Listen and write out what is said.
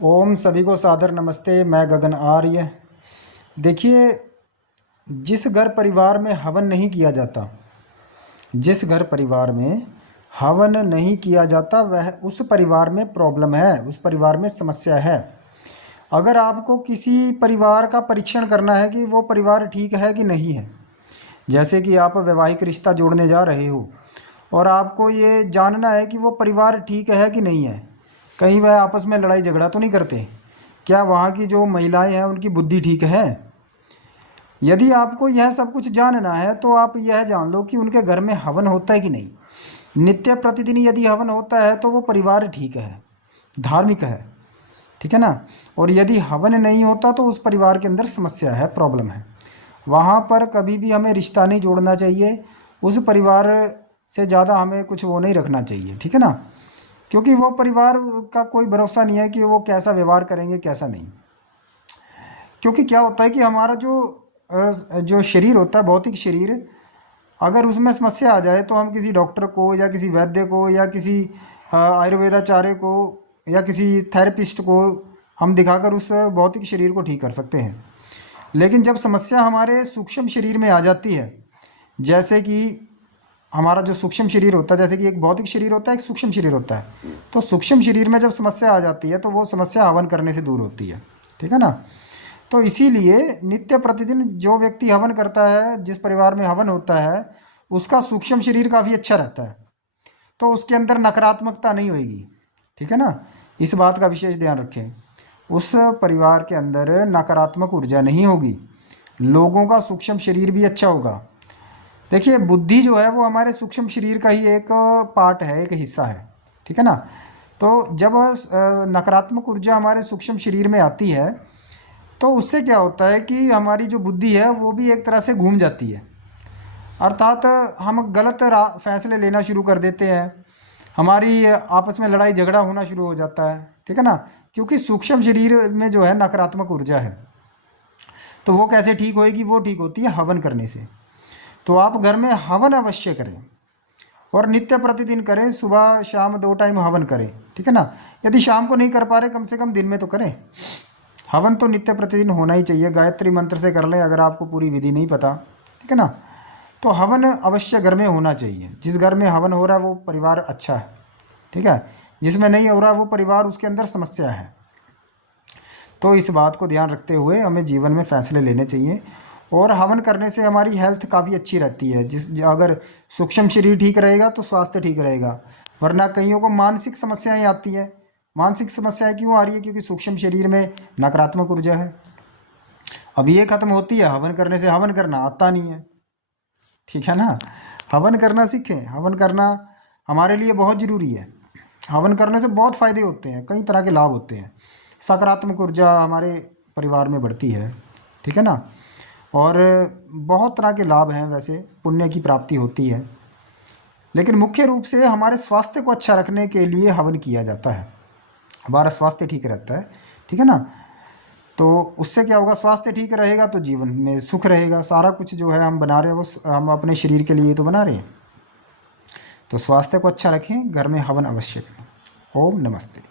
ओम सभी को सादर नमस्ते। मैं गगन आर्य। देखिए, जिस घर परिवार में हवन नहीं किया जाता, जिस घर परिवार में हवन नहीं किया जाता वह उस परिवार में प्रॉब्लम है, उस परिवार में समस्या है। अगर आपको किसी परिवार का परीक्षण करना है कि वो परिवार ठीक है कि नहीं है, जैसे कि आप वैवाहिक रिश्ता जोड़ने जा रहे हो और आपको ये जानना है कि वो परिवार ठीक है कि नहीं है, कहीं वह आपस में लड़ाई झगड़ा तो नहीं करते, क्या वहाँ की जो महिलाएं हैं उनकी बुद्धि ठीक है। यदि आपको यह सब कुछ जानना है तो आप यह जान लो कि उनके घर में हवन होता है कि नहीं। नित्य प्रतिदिन यदि हवन होता है तो वो परिवार ठीक है, धार्मिक है, ठीक है ना। और यदि हवन नहीं होता तो उस परिवार के अंदर समस्या है, प्रॉब्लम है। वहाँ पर कभी भी हमें रिश्ता नहीं जोड़ना चाहिए, उस परिवार से ज़्यादा हमें कुछ वो नहीं रखना चाहिए, ठीक है ना। क्योंकि वो परिवार का कोई भरोसा नहीं है कि वो कैसा व्यवहार करेंगे कैसा नहीं। क्योंकि क्या होता है कि हमारा जो शरीर होता है, भौतिक शरीर, अगर उसमें समस्या आ जाए तो हम किसी डॉक्टर को या किसी वैद्य को या किसी आयुर्वेदाचार्य को या किसी थेरेपिस्ट को हम दिखाकर उस भौतिक शरीर को ठीक कर सकते हैं। लेकिन जब समस्या हमारे सूक्ष्म शरीर में आ जाती है, जैसे कि हमारा जो सूक्ष्म शरीर होता है, जैसे कि एक भौतिक शरीर होता है, एक सूक्ष्म शरीर होता है, तो सूक्ष्म शरीर में जब समस्या आ जाती है तो वो समस्या हवन करने से दूर होती है, ठीक है ना। तो इसीलिए नित्य प्रतिदिन जो व्यक्ति हवन करता है, जिस परिवार में हवन होता है, उसका सूक्ष्म शरीर काफ़ी अच्छा रहता है, तो उसके अंदर नकारात्मकता नहीं होगी, ठीक है ना। इस बात का विशेष ध्यान रखें, उस परिवार के अंदर नकारात्मक ऊर्जा नहीं होगी, लोगों का सूक्ष्म शरीर भी अच्छा होगा। देखिए, बुद्धि जो है वो हमारे सूक्ष्म शरीर का ही एक पार्ट है, एक हिस्सा है, ठीक है ना। तो जब नकारात्मक ऊर्जा हमारे सूक्ष्म शरीर में आती है तो उससे क्या होता है कि हमारी जो बुद्धि है वो भी एक तरह से घूम जाती है, अर्थात हम गलत फैसले लेना शुरू कर देते हैं, हमारी आपस में लड़ाई झगड़ा होना शुरू हो जाता है, ठीक है ना। क्योंकि सूक्ष्म शरीर में जो है नकारात्मक ऊर्जा है, तो वो कैसे ठीक होएगी? वो ठीक होती है हवन करने से। तो आप घर में हवन अवश्य करें और नित्य प्रतिदिन करें, सुबह शाम 2 टाइम हवन करें, ठीक है ना। यदि शाम को नहीं कर पा रहे, कम से कम दिन में तो करें। हवन तो नित्य प्रतिदिन होना ही चाहिए, गायत्री मंत्र से कर लें अगर आपको पूरी विधि नहीं पता, ठीक है ना। तो हवन अवश्य घर में होना चाहिए। जिस घर में हवन हो रहा है वो परिवार अच्छा है, ठीक है। जिसमें नहीं हो रहा वो परिवार, उसके अंदर समस्या है। तो इस बात को ध्यान रखते हुए हमें जीवन में फैसले लेने चाहिए। और हवन करने से हमारी हेल्थ काफ़ी अच्छी रहती है। अगर सूक्ष्म शरीर ठीक रहेगा तो स्वास्थ्य ठीक रहेगा, वरना कईयों को मानसिक समस्याएं आती हैं। मानसिक समस्याएं क्यों आ रही है? क्योंकि सूक्ष्म शरीर में नकारात्मक ऊर्जा है। अब ये खत्म होती है हवन करने से। हवन करना आता नहीं है, ठीक है ना। हवन करना सीखें। हवन करना हमारे लिए बहुत ज़रूरी है। हवन करने से बहुत फ़ायदे होते हैं, कई तरह के लाभ होते हैं। सकारात्मक ऊर्जा हमारे परिवार में बढ़ती है, ठीक है ना। और बहुत तरह के लाभ हैं, वैसे पुण्य की प्राप्ति होती है, लेकिन मुख्य रूप से हमारे स्वास्थ्य को अच्छा रखने के लिए हवन किया जाता है। हमारा स्वास्थ्य ठीक रहता है, ठीक है ना। तो उससे क्या होगा? स्वास्थ्य ठीक रहेगा तो जीवन में सुख रहेगा। सारा कुछ जो है हम बना रहे हैं वो हम अपने शरीर के लिए तो बना रहे हैं। तो स्वास्थ्य को अच्छा रखें, घर में हवन अवश्य करें। ओम नमस्ते।